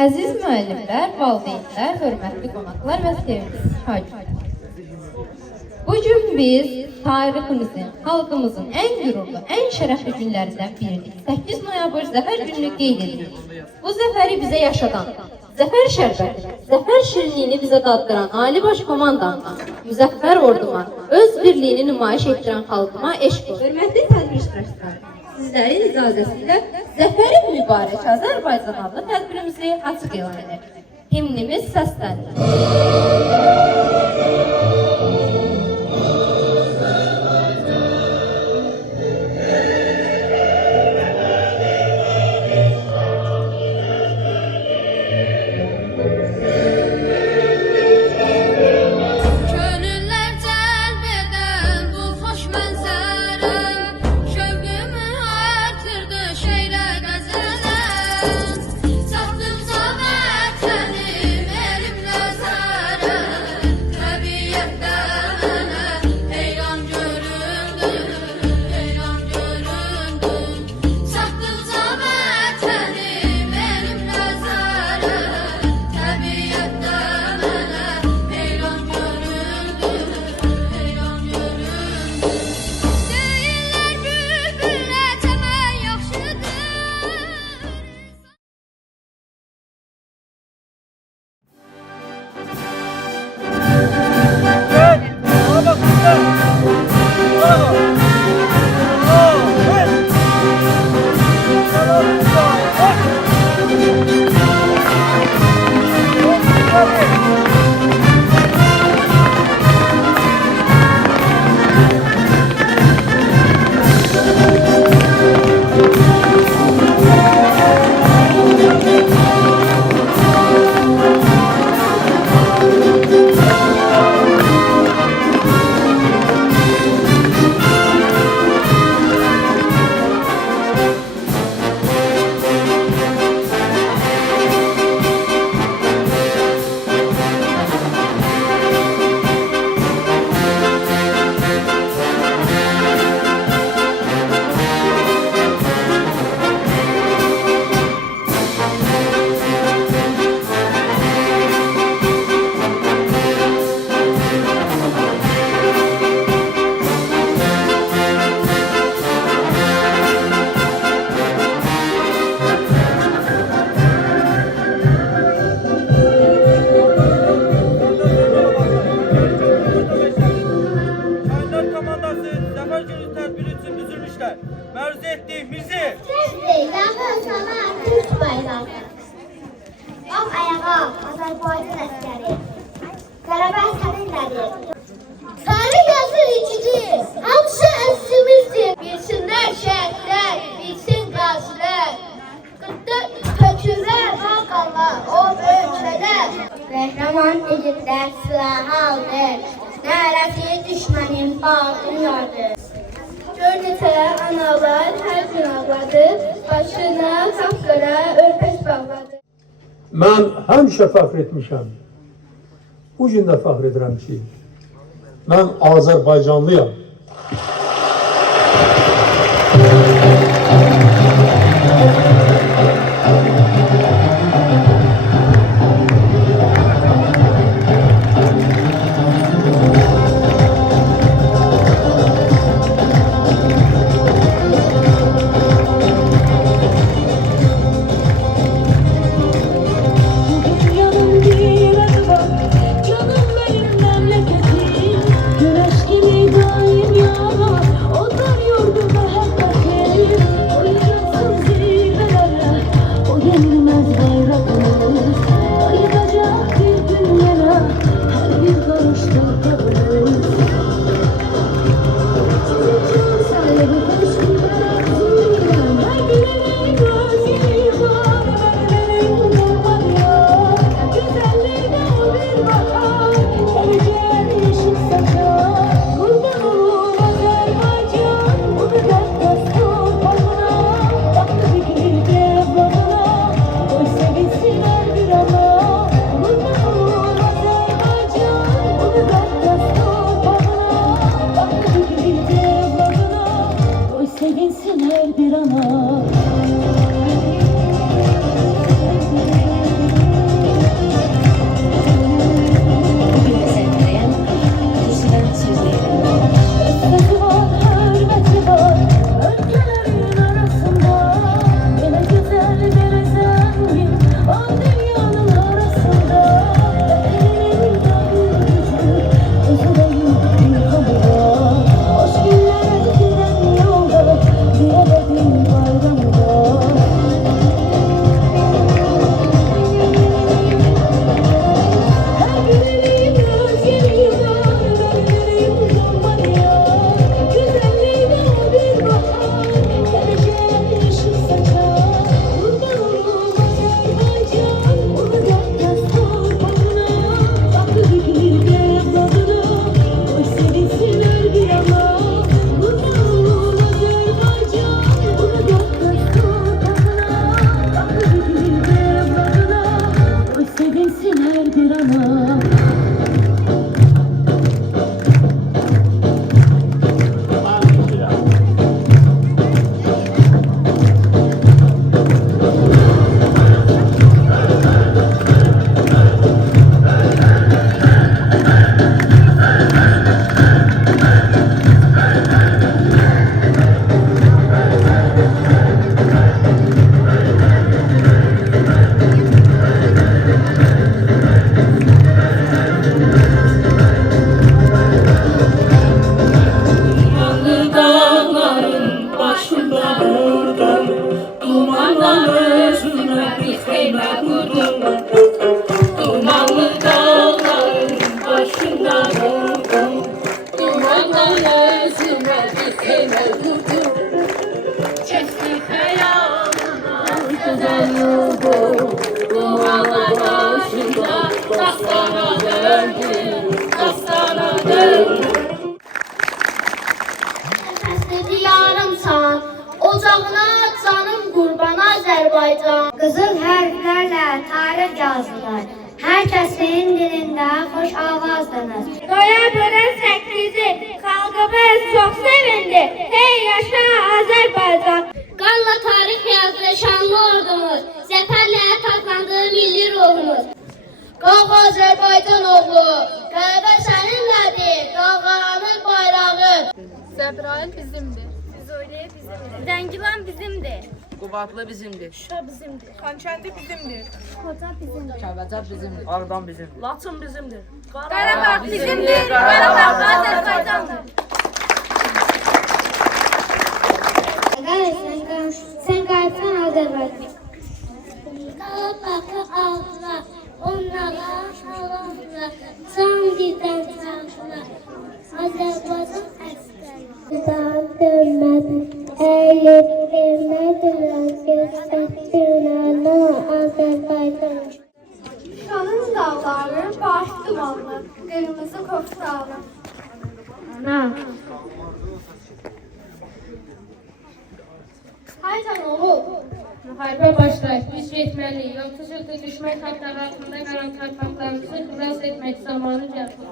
Əziz müəllimlər, valideynlər, hörmətli qonaqlar və sevgili şagirdlər. Bugün biz tariximizin, xalqımızın ən qürurlu, ən şərəfli günlərindən birini, 8 noyabr Zəfər gününü qeyd edirik. Bu zəfəri bizə yaşadan, zəfər şərbətini, zəfər şirinliyini bizə daddıran Ali Baş Komandandan, müzəffər orduma, öz birliyini nümayiş etdirən xalqıma eşq olur. Hörmətli tədbir iştirakçıları, sizlərin icazəsilə Zəfərin mübarək Azərbaycan adlı tədbirimizi açıq elan edir. Himnimiz səslənir. Məruz etdiyimizi Zəfər sana Türk bayrağı. Qalx ayağa, Azərbaycan əsgəri. Qələbə səninlədir. Sarı yazı igidi, hamısı əzizimizdir. Bilsinlər şəhidlər, bilsin qazilər. 44 hökümlər, qalqanlar, o ölkələr. Qəhrəman igidlər silahı aldı. Nərəsi düşmənin bağını yardı. Gör neçə analar hər gün ağladı, başına qapqara örpək bağladı. Mən həmişə fəxr etmişəm. Bu gün də fəxr edirəm ki, mən Azərbaycanlıyam. Güneş gibi doğuyor. Azərbaycan. Qızıl hərflərlə tarix yazılır. Hər kəsin dilində xoş avazdır. Noyabrın 8-i xalqımız çox sevindi. Hey yaşa Azərbaycan. Qanla tarix yazdı şanlı ordumuz. Zəfərlə tazlandı milli ruhumuz. Qalx Azərbaycan oğlu, qələbə səninlədir, dalğalanır bayrağı. Cəbrayıl bizimdir. Füzuli bizimdir. Zəngilan bizimdir. Qubadlı bizimdir. Şuşa bizimdir. Xankəndi bizimdir. Xoca bizimdir. Kəlbəcər bizimdir. Ağdam bizimdir. Laçın bizimdir. Qarabağ bizimdir. Qarabağ Azərbaycandır. Sən qayıtsan Azərbaycan. Qalabağı aldılar, onlara halandılar, can dildən çaldılar. Azərbaycan əsgəri. Qızdan dönmədim, əyilib vermədilər, göstərdirlər Azərbaycan. Şanın dağları baş dumanlı, qırmızı koftalı. Ana. Haycan oğul. Müharibə başlayıb, biz getməliyik. 30 ildir düşmən xalqları altında qalan torpaqlarımızı xilas etmək zamanı gəldi.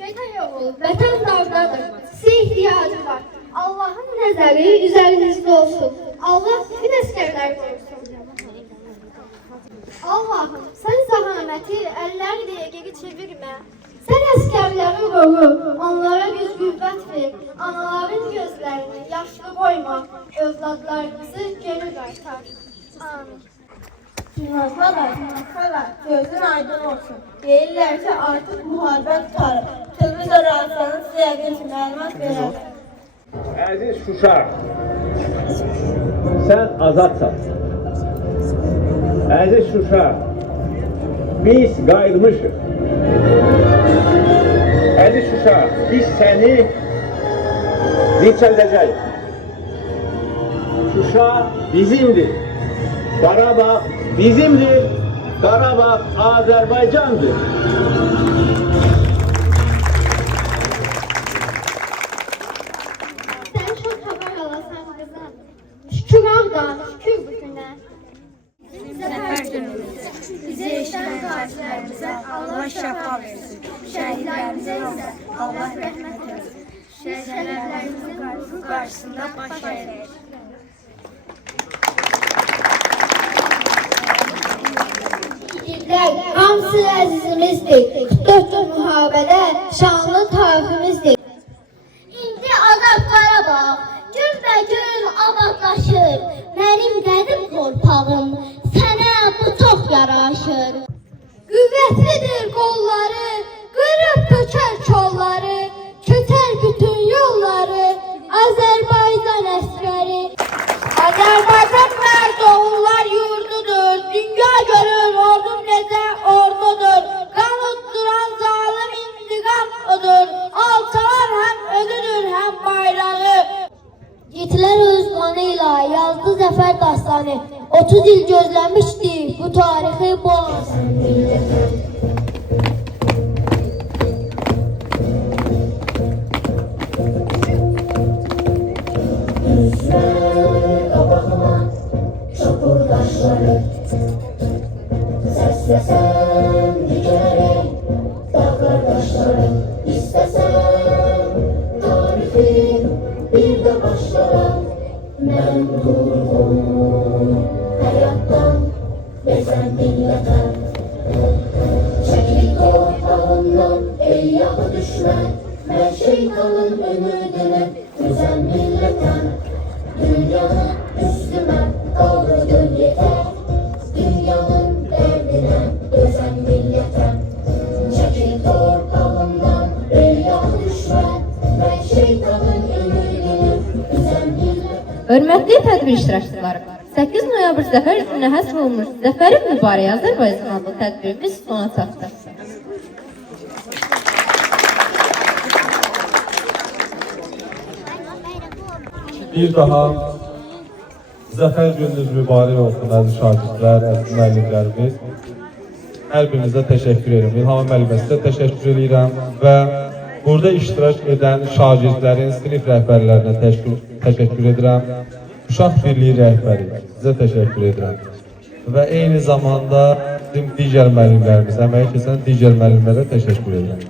Getək oğul, vətən dağdadır, sizə ihtiyacı var. Allahın nəzəri üzərinizdə olsun. Allah bütün əskərləri qorusun. Allah'ım sen zahmeti ellerle geri çevirme. Sen askerleri koru, onlara güç güvvet ver. Anaların gözlerini yaşlı koyma, evlatlarımızı geri qaytar. Amin. Münasibətlər, gözün aydın olsun. Deyirlər ki, artıq müharibə tutarıq. Televizor arasının sizə yəqin ki, məlumat verər. Əziz Şuşa, sən azadsan. Əziz Şuşa, biz qayıtmışıq. Əziz Şuşa, biz səni dirçəldəcəyik. Şuşa bizimdir. Qarabağ bizimdir. Qarabağ Azərbaycandır. Sen çok haber alasan kızım. Şükür Ağda, şükür bütüne. Zəfər günümüz. Bizi eşidən qazilərimizə Allah şəfa versin. Şəhidlərimizə isə Allah rəhmət etsin. Şəhidlərimizin qarşısında baş əyir. İgidlər, hamısı əzizimizdir. 44 gün müharibədə şanlı tariximizdir. İndi Azad Qarabağ günbəgün abadlaşır. Mənim qədim torpağım sənə bu çox yaraşır. Qüvvətlidir qolları, qırıb tökər kolları, kötər bütün yolları, Azərbaycan əskəri. Azərbaycan mərd oğullar yurdudur, dünya görür ordum necə ordudur. Qan utduran zalim intiqam odur, alçalar həm özüdür həm bayrağı. Yiğitlər öz qanıyla yazdı zəfər dastanı, 30 il gözləmişdi bu tarixi boğaz. Səsləsəm digərək dağlar daşları, İstəsəm tarixim bir də başlaram. Mən durğun həyatdan bezən millətəm. Çəkil torpağından ey yağı düşmən, mən şeytanın ümidini üzən millətəm. Dünyanı üstümə qaldırdım yetər, dünyanın dərdinə dözən millətəm. Çəkil torpağından ey yağı düşmən, mən şeytanın ümidini üzən millətəm. Hörmətli tədbir iştirakçıları, 8 noyabr Zəfər gününə həsr olunmuş Zəfərin Mübarək Azərbaycan adlı tədbirimiz sona çatdı. Bir daha Zəfər gününüz mübarək olsun əziz şagirdlər, əziz müəllimlərimiz. Hər birinizə təşəkkür edirəm. İlham müəllimə sizə təşəkkür edirəm və Burada iştirak edən şagirdlərin, sinif rəhbərlərinə təşəkkür edirəm. Uşaq Birliyi rəhbəri, sizə təşəkkür edirəm. Və eyni zamanda bizim digər müəllimlərimiz, əməyi keçən digər müəllimlərə təşəkkür edirəm.